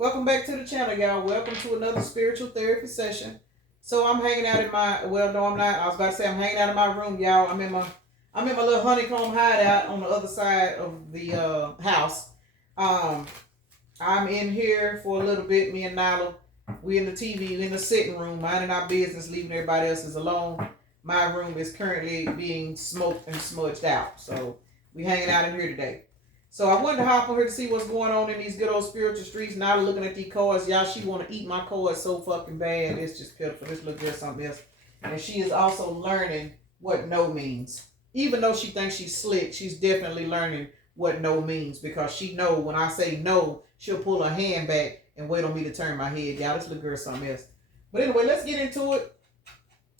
Welcome back to the channel, y'all. Welcome to another spiritual therapy session. So I'm hanging out in my, well, no, I'm not. I was about to say I'm hanging out in my room, y'all. I'm in my little honeycomb hideout on the other side of the house. Um, I'm in here for a little bit. Me and Nyla, we in the TV, in the sitting room, minding our business, leaving everybody else's alone. My room is currently being smoked and smudged out. So we hanging out in here today. So I wanted to hop on here to see what's going on in these good old spiritual streets. Now looking at these cards, y'all, she want to eat my cards so fucking bad. It's just pitiful. This look just something else. And she is also learning what no means. Even though she thinks she's slick, she's definitely learning what no means, because she know when I say no, she'll pull her hand back and wait on me to turn my head. Y'all, this little girl something else. But anyway, let's get into it.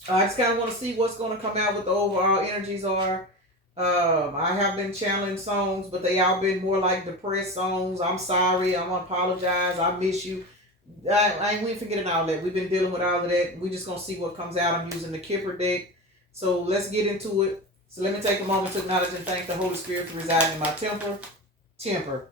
I just kind of want to see what's going to come out, what the overall energies are. I have been channeling songs, but they all been more like depressed songs. I'm sorry. I'm gonna apologize. I miss you. I ain't we forgetting all that. We've been dealing with all of that. We just gonna see what comes out. I'm using the Kipper deck. So let's get into it. So let me take a moment to acknowledge and thank the Holy Spirit for residing in my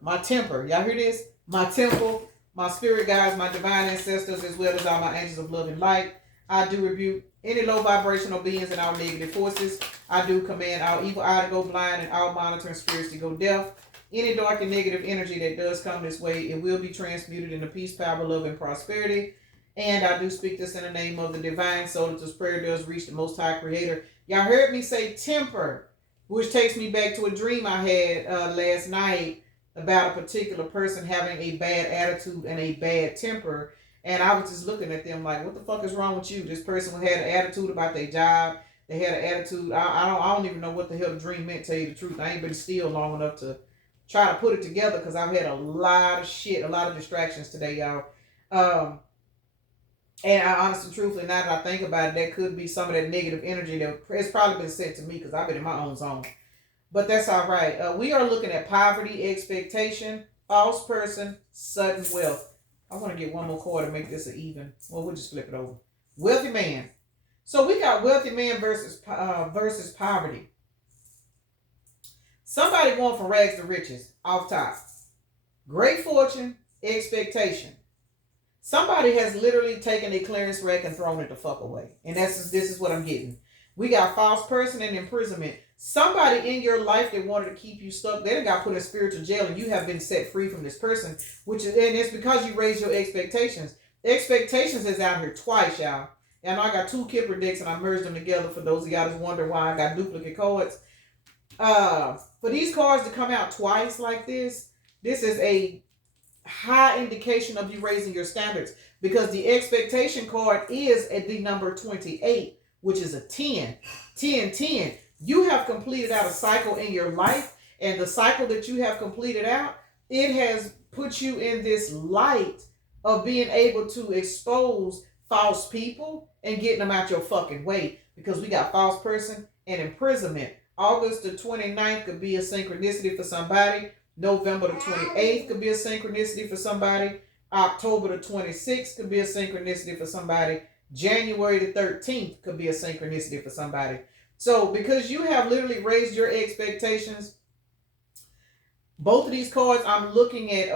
my temper. Y'all hear this? My temple, my spirit guides, my divine ancestors, as well as all my angels of love and light. I do rebuke any low vibrational beings and all negative forces. I do command all evil eye to go blind and all monitoring spirits to go deaf. Any dark and negative energy that does come this way, it will be transmuted into peace, power, love, and prosperity. And I do speak this in the name of the divine soul that this prayer does reach the Most High Creator. Y'all heard me say temper, which takes me back to a dream I had last night about a particular person having a bad attitude and a bad temper. And I was just looking at them like, what the fuck is wrong with you? This person had an attitude about their job. They had an attitude. I don't even know what the hell the dream meant, to tell you the truth. I ain't been still long enough to try to put it together, because I've had a lot of shit, a lot of distractions today, y'all. And I honestly, truthfully, now that I think about it, that could be some of that negative energy that has probably been sent to me, because I've been in my own zone. But that's all right. We are looking at poverty, expectation, false person, sudden wealth. I want to get one more card to make this an even. Well, we'll just flip it over. Wealthy man. So we got wealthy man versus poverty. Somebody going from rags to riches off top. Great fortune, expectation. Somebody has literally taken a clearance rack and thrown it the fuck away. And this is what I'm getting. We got false person and imprisonment. Somebody in your life that wanted to keep you stuck, they done got put in spiritual jail, and you have been set free from this person, and it's because you raised your expectations. Expectations is out here twice, y'all. And I got two Kipper decks, and I merged them together for those of y'all that wonder why I got duplicate cards. For these cards to come out twice like this is a high indication of you raising your standards, because the expectation card is at the number 28, which is a 10. 10, 10. You have completed out a cycle in your life, and the cycle that you have completed out, it has put you in this light of being able to expose false people and getting them out your fucking way, because we got false person and imprisonment. August the 29th could be a synchronicity for somebody. November the 28th could be a synchronicity for somebody. October the 26th could be a synchronicity for somebody. January the 13th could be a synchronicity for somebody. So because you have literally raised your expectations, both of these cards I'm looking at,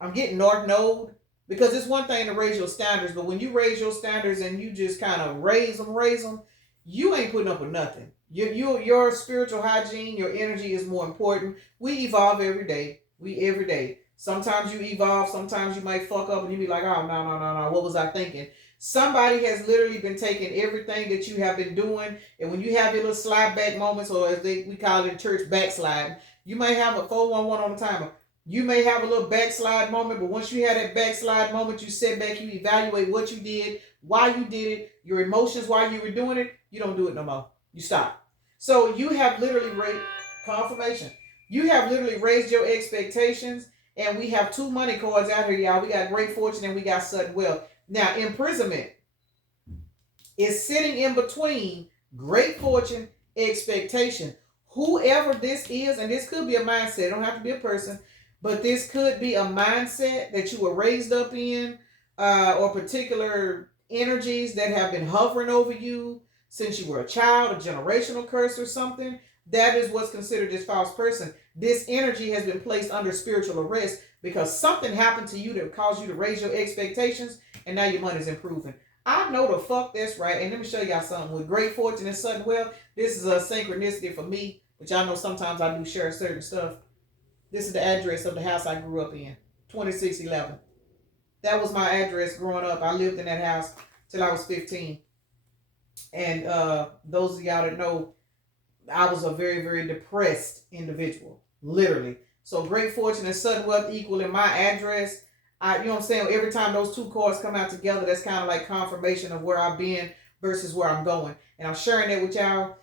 I'm getting North Node, because it's one thing to raise your standards, but when you raise your standards and you just kind of raise them, you ain't putting up with nothing. Your spiritual hygiene, your energy is more important. We evolve every day. Sometimes you evolve, sometimes you might fuck up and you be like, oh, no, what was I thinking? Somebody has literally been taking everything that you have been doing, and when you have your little slide back moments, or as we call it in church, backslide, you may have a 411 on the timer. You may have a little backslide moment, but once you have that backslide moment, you sit back, you evaluate what you did, why you did it, your emotions while you were doing it, you don't do it no more. You stop. So you have literally raised confirmation. You have literally raised your expectations, and we have two money cards out here, y'all. We got great fortune and we got sudden wealth. Now, imprisonment is sitting in between great fortune, expectation. Whoever this is, and this could be a mindset, it don't have to be a person, but this could be a mindset that you were raised up in, or particular energies that have been hovering over you since you were a child, a generational curse or something. That is what's considered this false person. This energy has been placed under spiritual arrest because something happened to you that caused you to raise your expectations, and now your money's improving. I know the fuck that's right. And let me show y'all something. With great fortune and sudden wealth, this is a synchronicity for me, which I know sometimes I do share certain stuff. This is the address of the house I grew up in, 2611. That was my address growing up. I lived in that house till I was 15. And those of y'all that know, I was a very, very depressed individual, literally. So great fortune and sudden wealth equal in my address. You know what I'm saying? Every time those two cards come out together, that's kind of like confirmation of where I've been versus where I'm going. And I'm sharing that with y'all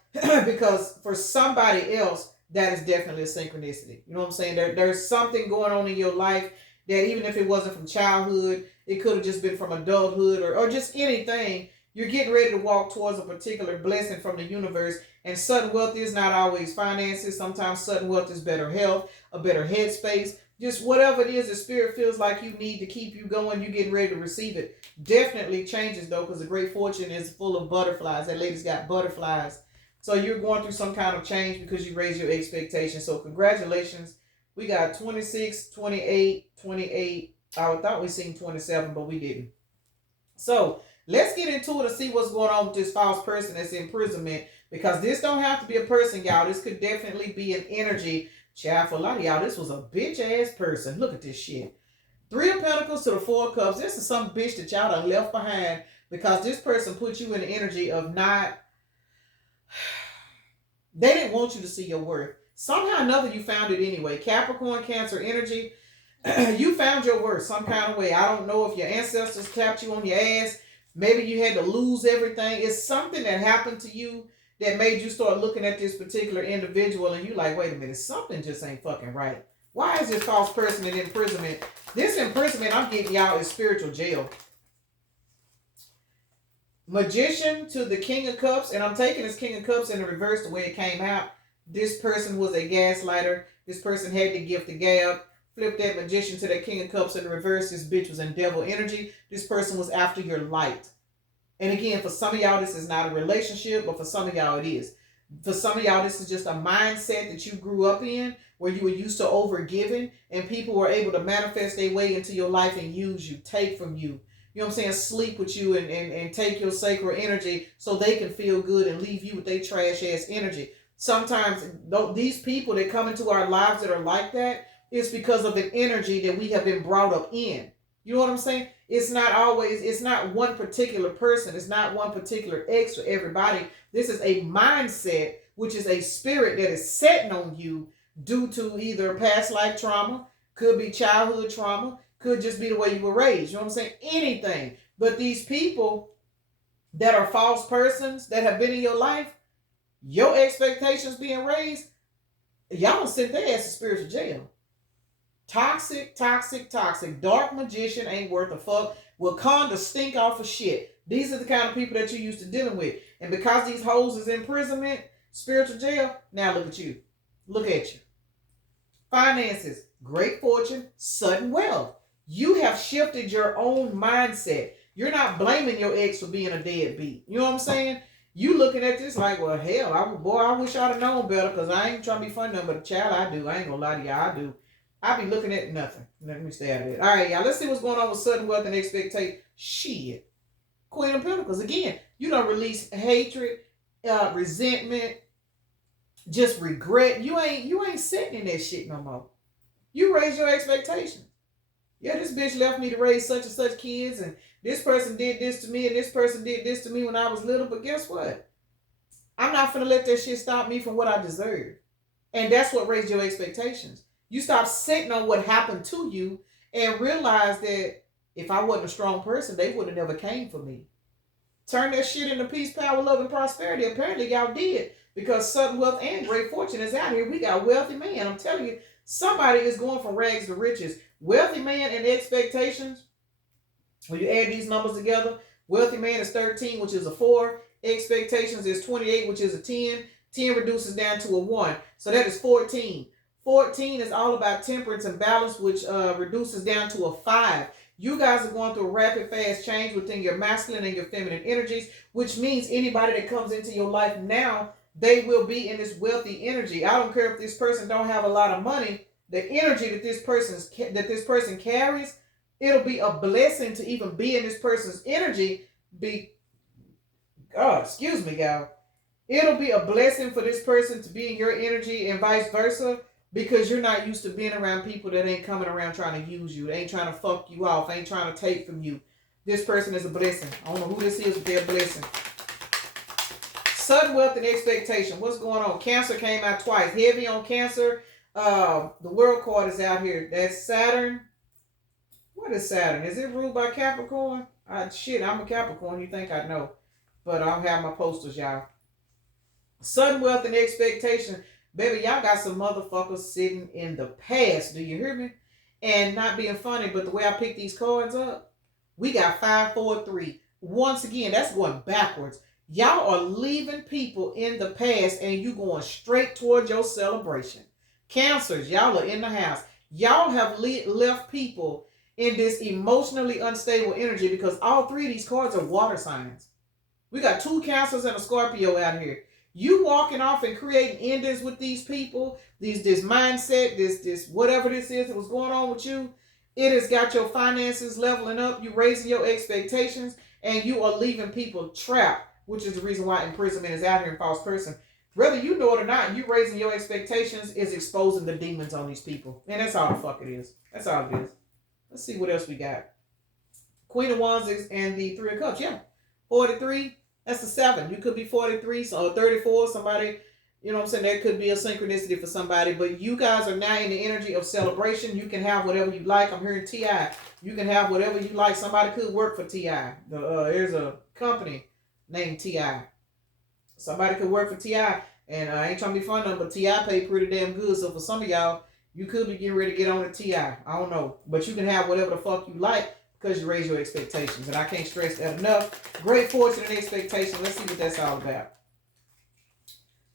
because for somebody else, that is definitely a synchronicity. You know what I'm saying? There's something going on in your life that even if it wasn't from childhood, it could have just been from adulthood or just anything. You're getting ready to walk towards a particular blessing from the universe. And sudden wealth is not always finances. Sometimes sudden wealth is better health, a better headspace. Just whatever it is the spirit feels like you need to keep you going, you getting ready to receive it. Definitely changes though, because the great fortune is full of butterflies. That lady's got butterflies. So you're going through some kind of change because you raised your expectations. So congratulations. We got 26, 28, 28. I thought we seen 27, but we didn't. So let's get into it and see what's going on with this false person that's in imprisonment. Because this don't have to be a person, y'all. This could definitely be an energy. Child, for a lot of y'all, this was a bitch ass person. Look at this shit. 3 of Pentacles to the 4 of Cups. This is some bitch that y'all done left behind because this person put you in the energy of not. They didn't want you to see your worth. Somehow or another, you found it anyway. Capricorn, Cancer energy. You found your worth some kind of way. I don't know if your ancestors tapped you on your ass. Maybe you had to lose everything. It's something that happened to you that made you start looking at this particular individual and you like, wait a minute, something just ain't fucking right. Why is this false person in imprisonment? This imprisonment I'm getting y'all is spiritual jail. Magician to the King of Cups, and I'm taking this King of Cups in the reverse the way it came out. This person was a gaslighter. This person had the gift of gab. Flip that Magician to that King of Cups in the reverse. This bitch was in devil energy. This person was after your light. And again, for some of y'all, this is not a relationship, but for some of y'all, it is. For some of y'all, this is just a mindset that you grew up in where you were used to overgiving and people were able to manifest their way into your life and use you, take from you. You know what I'm saying? Sleep with you and take your sacred energy so they can feel good and leave you with their trash ass energy. Sometimes these people that come into our lives that are like that, it's because of an energy that we have been brought up in. You know what I'm saying? It's not one particular person. It's not one particular ex for everybody. This is a mindset, which is a spirit that is setting on you due to either past life trauma, could be childhood trauma, could just be the way you were raised. You know what I'm saying? Anything. But these people that are false persons that have been in your life, your expectations being raised, y'all don't send their ass to spiritual jail. Toxic, toxic, toxic. Dark magician ain't worth a fuck. Wakanda stink off of shit. These are the kind of people that you're used to dealing with. And because these hoes is imprisonment, spiritual jail, now look at you. Look at you. Finances, great fortune, sudden wealth. You have shifted your own mindset. You're not blaming your ex for being a deadbeat. You know what I'm saying? You looking at this like, well, hell, I wish I'd have known better because I ain't trying to be funny, but a child, I do. I ain't gonna lie to y'all, I do. I be looking at nothing. Let me stay out of it. All right, y'all. Let's see what's going on with sudden wealth and expectation. Shit. Queen of Pentacles. Again, you don't release hatred, resentment, just regret. You ain't sitting in that shit no more. You raise your expectations. Yeah, this bitch left me to raise such and such kids, and this person did this to me, and this person did this to me when I was little. But guess what? I'm not finna let that shit stop me from what I deserve. And that's what raised your expectations. You stop sitting on what happened to you and realize that if I wasn't a strong person, they would have never came for me. Turn that shit into peace, power, love, and prosperity. Apparently y'all did, because sudden wealth and great fortune is out here. We got wealthy man. I'm telling you, somebody is going from rags to riches. Wealthy man and expectations, when you add these numbers together, wealthy man is 13, which is a 4. Expectations is 28, which is a 10. 10 reduces down to a 1. So that is 14. 14 is all about temperance and balance, which reduces down to a 5. You guys are going through a rapid, fast change within your masculine and your feminine energies, which means anybody that comes into your life now they will be in this wealthy energy. I don't care if this person don't have a lot of money. The energy that this person carries, it'll be a blessing to even be in this person's energy. Excuse me, y'all. It'll be a blessing for this person to be in your energy and vice versa, because you're not used to being around people that ain't coming around trying to use you. They ain't trying to fuck you off. Ain't trying to take from you. This person is a blessing. I don't know who this is, but they're a blessing. Sudden wealth and expectation. What's going on? Cancer came out twice. Heavy on Cancer. The world card is out here. That's Saturn. What is Saturn? Is it ruled by Capricorn? Shit, I'm a Capricorn. You think I know. But I don't have my posters, y'all. Sudden wealth and expectation. Baby, y'all got some motherfuckers sitting in the past. Do you hear me? And not being funny, but the way I picked these cards up, we got 5, 4, 3. Once again, that's going backwards. Y'all are leaving people in the past and you going straight towards your celebration. Cancers, y'all are in the house. Y'all have left people in this emotionally unstable energy, because all 3 of these cards are water signs. We got 2 Cancers and a Scorpio out here. You walking off and creating endings with these people, this mindset, this whatever this is that was going on with you, it has got your finances leveling up, you raising your expectations, and you are leaving people trapped, which is the reason why imprisonment is out here in false person. Whether you know it or not, you raising your expectations is exposing the demons on these people. And that's all the fuck it is. That's all it is. Let's see what else we got. Queen of Wands and the 3 of Cups. Yeah. 43. That's a 7. You could be 43, so 34. Somebody, you know what I'm saying? That could be a synchronicity for somebody. But you guys are now in the energy of celebration. You can have whatever you like. I'm hearing T.I. You can have whatever you like. Somebody could work for T.I. There's a company named T.I. Somebody could work for T.I. And I ain't trying to be funny, but T.I. pay pretty damn good. So for some of y'all, you could be getting ready to get on to T.I. I don't know. But you can have whatever the fuck you like, because you raise your expectations. And I can't stress that enough. Great fortune and expectation. Let's see what that's all about.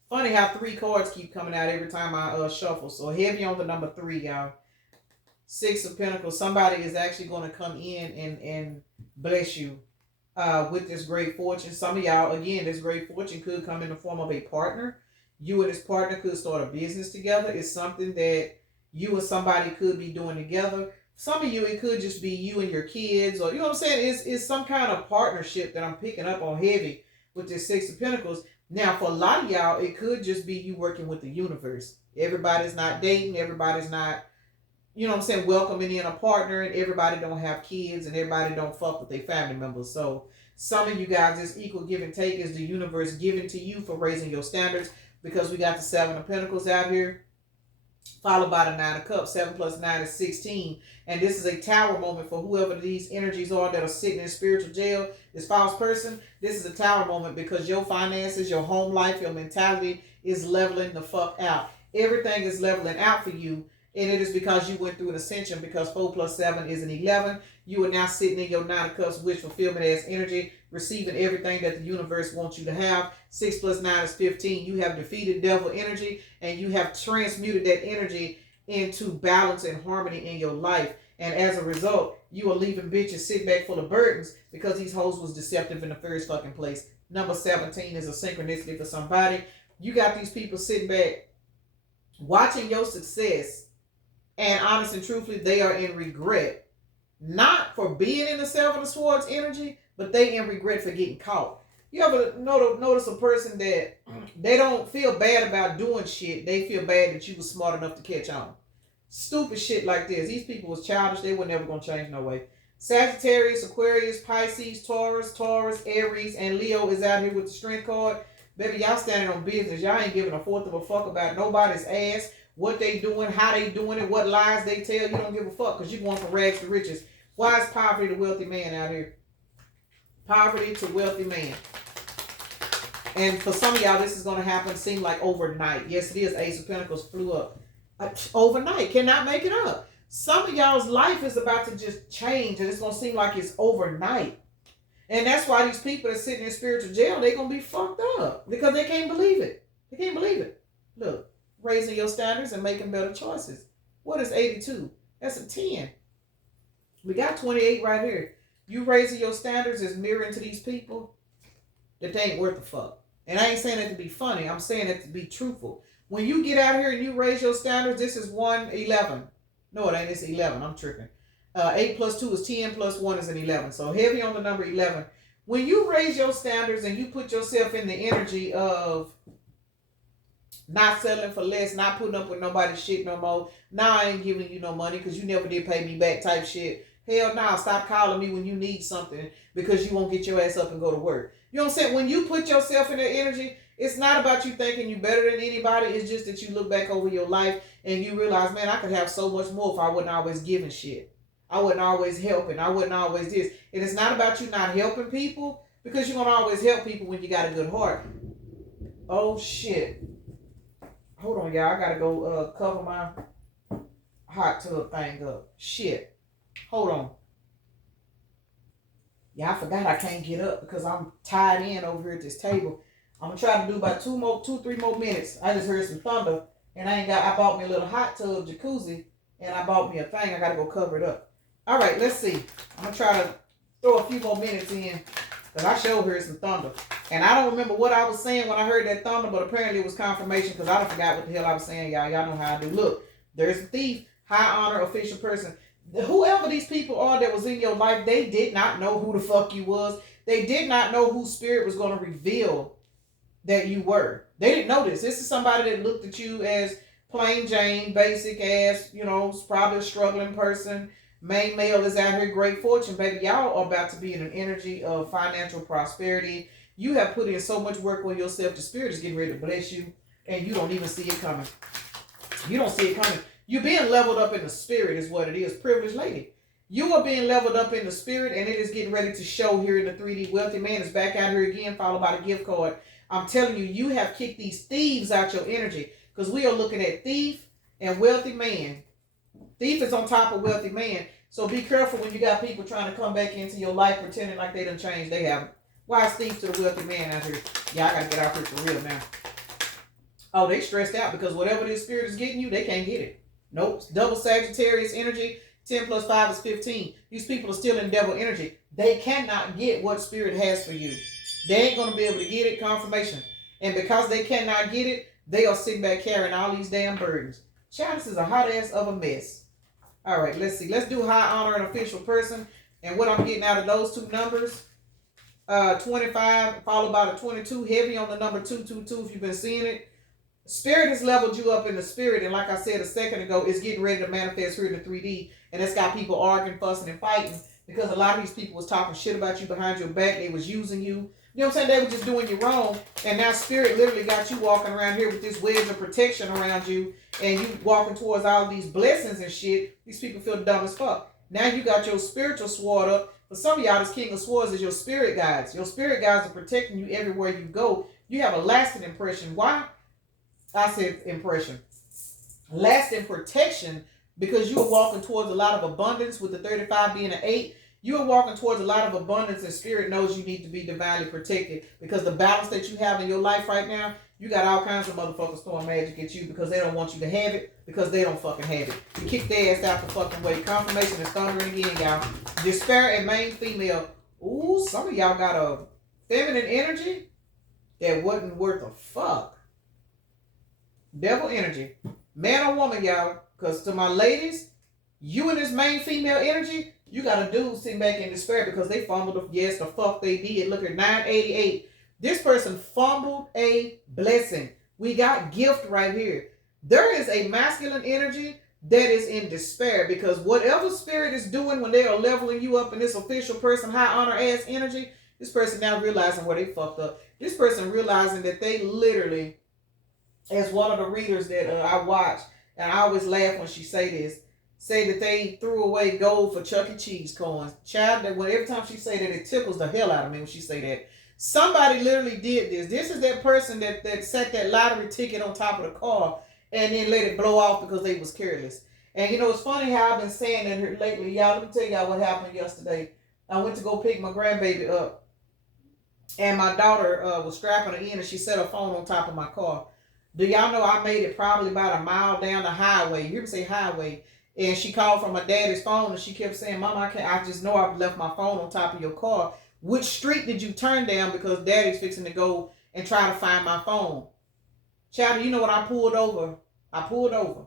Funny how 3 cards keep coming out every time I shuffle. So heavy on the number 3, y'all. 6 of Pentacles. Somebody is actually going to come in and bless you with this great fortune. Some of y'all, again, this great fortune could come in the form of a partner. You and this partner could start a business together. It's something that you and somebody could be doing together. Some of you, it could just be you and your kids, or you know what I'm saying? It's some kind of partnership that I'm picking up on heavy with this 6 of Pentacles. Now, for a lot of y'all, it could just be you working with the universe. Everybody's not dating. Everybody's not, you know what I'm saying, welcoming in a partner, and everybody don't have kids, and everybody don't fuck with their family members. So some of you guys, this equal give and take is the universe giving to you for raising your standards, because we got the 7 of Pentacles out here, followed by the 9 of Cups. 7 plus 9 is 16. And this is a tower moment for whoever these energies are that are sitting in spiritual jail, this false person. This is a tower moment, because your finances, your home life, your mentality is leveling the fuck out. Everything is leveling out for you. And it is because you went through an ascension, because 4 plus 7 is an 11. You are now sitting in your 9 of Cups wish fulfillment as energy, receiving everything that the universe wants you to have. 6 plus 9 is 15. You have defeated devil energy, and you have transmuted that energy into balance and harmony in your life. And as a result, you are leaving bitches sit back full of burdens, because these hoes was deceptive in the first fucking place. Number 17 is a synchronicity for somebody. You got these people sitting back watching your success, and honest and truthfully, they are in regret. Not for being in the 7 of Swords energy, but they in regret for getting caught. You ever notice a person that they don't feel bad about doing shit, they feel bad that you was smart enough to catch on. Stupid shit like this. These people was childish. They were never going to change no way. Sagittarius, Aquarius, Pisces, Taurus, Aries, and Leo is out here with the strength card. Baby, y'all standing on business. Y'all ain't giving a fourth of a fuck about nobody's ass, what they doing, how they doing it, what lies they tell. You don't give a fuck, because you're going from rags to riches. Why is poverty to wealthy man out here? Poverty to wealthy man. And for some of y'all, this is going to happen, seem like overnight. Yes, it is. Ace of Pentacles flew up. Overnight. Cannot make it up. Some of y'all's life is about to just change, and it's going to seem like it's overnight. And that's why these people that are sitting in spiritual jail, they're going to be fucked up, because they can't believe it. They can't believe it. Look, raising your standards and making better choices. What is 82? That's a 10. We got 28 right here. You raising your standards is mirroring to these people that they ain't worth a fuck. And I ain't saying it to be funny. I'm saying it to be truthful. When you get out here and you raise your standards, this is 111. No, it ain't. It's 11. I'm tripping. 8 plus 2 is 10 plus 1 is an 11. So heavy on the number 11. When you raise your standards and you put yourself in the energy of not settling for less, not putting up with nobody's shit no more. Now I ain't giving you no money because you never did pay me back type shit. Hell no, stop calling me when you need something because you won't get your ass up and go to work. You know what I'm saying? When you put yourself in that energy, it's not about you thinking you better than anybody. It's just that you look back over your life and you realize, man, I could have so much more if I wasn't always giving shit. I wasn't always helping. I wasn't always this. And it's not about you not helping people because you're going to always help people when you got a good heart. Oh, shit. Hold on, y'all. I got to go cover my hot tub thing up. Shit. Hold on. Yeah, I forgot I can't get up because I'm tied in over here at this table. I'm going to try to do about 3 more minutes. I just heard some thunder and I bought me a little hot tub jacuzzi and I bought me a thing. I got to go cover it up. All right, let's see. I'm going to try to throw a few more minutes in because I sure heard some thunder. And I don't remember what I was saying when I heard that thunder, but apparently it was confirmation because I don't forgot what the hell I was saying, y'all. Y'all know how I do. Look, there's a thief, high honor, official person. Whoever these people are that was in your life, they did not know who the fuck you was. They did not know who spirit was going to reveal that you were. They didn't know this. This is somebody that looked at you as plain Jane, basic ass, probably a struggling person. Main male is out here, great fortune, baby. Y'all are about to be in an energy of financial prosperity. You have put in so much work on yourself. The spirit is getting ready to bless you, and you don't even see it coming. You don't see it coming. You're being leveled up in the spirit is what it is. Privileged lady. You are being leveled up in the spirit, and it is getting ready to show here in the 3D. Wealthy man is back out here again, followed by the gift card. I'm telling you, you have kicked these thieves out your energy because we are looking at thief and wealthy man. Thief is on top of wealthy man. So be careful when you got people trying to come back into your life pretending like they done changed. They haven't. Why is thief to the wealthy man out here? Yeah, I got to get out here for real now. Oh, they stressed out because whatever this spirit is getting you, they can't get it. Nope. Double Sagittarius energy. 10 plus 5 is 15. These people are still in devil energy. They cannot get what spirit has for you. They ain't going to be able to get it. Confirmation. And because they cannot get it, they are sitting back carrying all these damn burdens. Child, this is a hot ass of a mess. All right, let's see. Let's do high honor and official person. And what I'm getting out of those two numbers, 25 followed by the 22. Heavy on the number 222 if you've been seeing it. Spirit has leveled you up in the spirit. And like I said a second ago, it's getting ready to manifest here in the 3D. And it's got people arguing, fussing, and fighting. Because a lot of these people was talking shit about you behind your back. They was using you. You know what I'm saying? They were just doing you wrong. And now spirit literally got you walking around here with this wedge of protection around you. And you walking towards all these blessings and shit. These people feel dumb as fuck. Now you got your spiritual sword up. For some of y'all, this King of Swords is your spirit guides. Your spirit guides are protecting you everywhere you go. You have a lasting impression. Why? I said impression. Lasting protection because you are walking towards a lot of abundance with the 35 being an 8. You are walking towards a lot of abundance and spirit knows you need to be divinely protected because the balance that you have in your life right now, you got all kinds of motherfuckers throwing magic at you because they don't want you to have it because they don't fucking have it. You kick their ass out the fucking way. Confirmation is thundering again, y'all. Despair and main female. Ooh, some of y'all got a feminine energy that wasn't worth a fuck. Devil energy. Man or woman, y'all. Because to my ladies, you and this main female energy, you got a dude sitting back in despair because they fumbled. Yes, the fuck they did. Look at 988. This person fumbled a blessing. We got gift right here. There is a masculine energy that is in despair because whatever spirit is doing when they are leveling you up in this official person, high honor ass energy, this person now realizing where they fucked up. This person realizing that they literally, as one of the readers that I watch, and I always laugh when she say this, say that they threw away gold for Chuck E. Cheese coins. Child, that every time she say that, it tickles the hell out of me when she say that. Somebody literally did this. This is that person that set that lottery ticket on top of the car and then let it blow off because they was careless. And it's funny how I've been saying that here lately. Y'all, let me tell y'all what happened yesterday. I went to go pick my grandbaby up and my daughter was strapping her in and she set her phone on top of my car. Do y'all know I made it probably about a mile down the highway? You hear me say highway. And she called from my daddy's phone and she kept saying, Mama, I just know I've left my phone on top of your car. Which street did you turn down? Because daddy's fixing to go and try to find my phone. Child, you know what I pulled over? I pulled over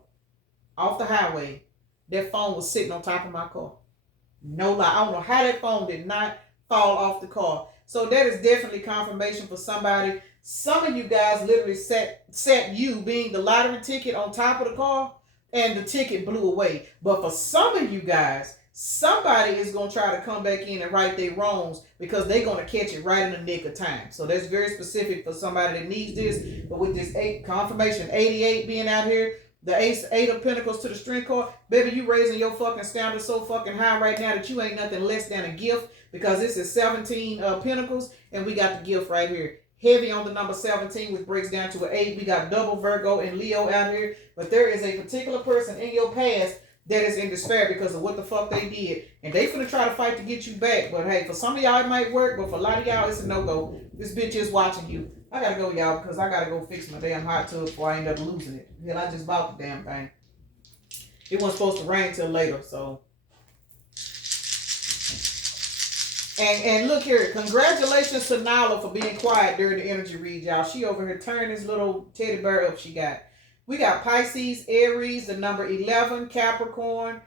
off the highway. That phone was sitting on top of my car. No lie. I don't know how that phone did not fall off the car. So that is definitely confirmation for somebody. Some of you guys literally set you being the lottery ticket on top of the car and the ticket blew away. But for some of you guys, somebody is going to try to come back in and right their wrongs because they're going to catch it right in the nick of time. So that's very specific for somebody that needs this. But with this confirmation, 88 being out here, the eight of pentacles to the strength card, baby, you raising your fucking standard so fucking high right now that you ain't nothing less than a gift, because this is 17 pentacles and we got the gift right here. Heavy on the number 17, which breaks down to an 8. We got double Virgo and Leo out here. But there is a particular person in your past that is in despair because of what the fuck they did. And they finna try to fight to get you back. But hey, for some of y'all it might work, but for a lot of y'all it's a no-go. This bitch is watching you. I gotta go, y'all, because I gotta go fix my damn hot tub before I end up losing it. Hell, I just bought the damn thing. It wasn't supposed to rain till later, so. And look here, congratulations to Nala for being quiet during the energy read, y'all. She over here turning this little teddy bear up she got. We got Pisces, Aries, the number 11, Capricorn,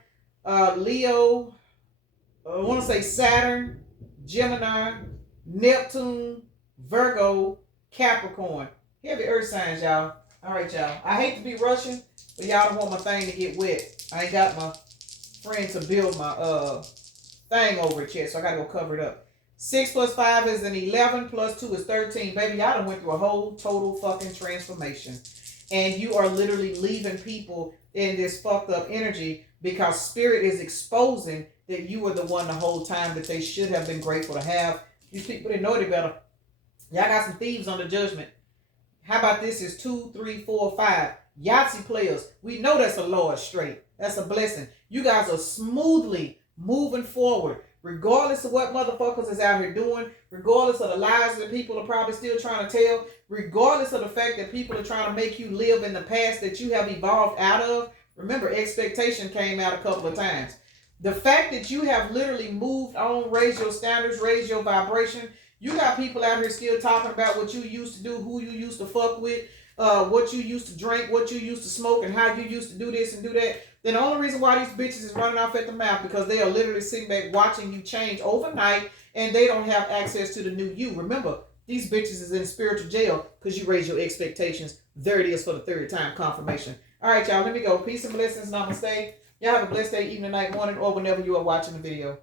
Leo, I want to say Saturn, Gemini, Neptune, Virgo, Capricorn. Heavy earth signs, y'all. All right, y'all. I hate to be rushing, but y'all don't want my thing to get wet. I ain't got my friend to build my thing over it yet, so I gotta go cover it up. 6 plus 5 is an 11, plus 2 is 13. Baby, y'all done went through a whole total fucking transformation. And you are literally leaving people in this fucked up energy because spirit is exposing that you were the one the whole time that they should have been grateful to have. These people didn't know any better. Y'all got some thieves on the judgment. How about this is 2, 3, 4, 5. Yahtzee players. We know that's a Lord straight. That's a blessing. You guys are smoothly moving forward, regardless of what motherfuckers is out here doing, regardless of the lies that people are probably still trying to tell, regardless of the fact that people are trying to make you live in the past that you have evolved out of. Remember, expectation came out a couple of times. The fact that you have literally moved on, raised your standards, raised your vibration. You got people out here still talking about what you used to do, who you used to fuck with, what you used to drink, what you used to smoke, and how you used to do this and do that. Then the only reason why these bitches is running off at the mouth because they are literally sitting back watching you change overnight and they don't have access to the new you. Remember, these bitches is in spiritual jail because you raise your expectations. There it is for the third time, confirmation. All right, y'all, let me go. Peace and blessings. Namaste. Y'all have a blessed day, evening, night, morning, or whenever you are watching the video.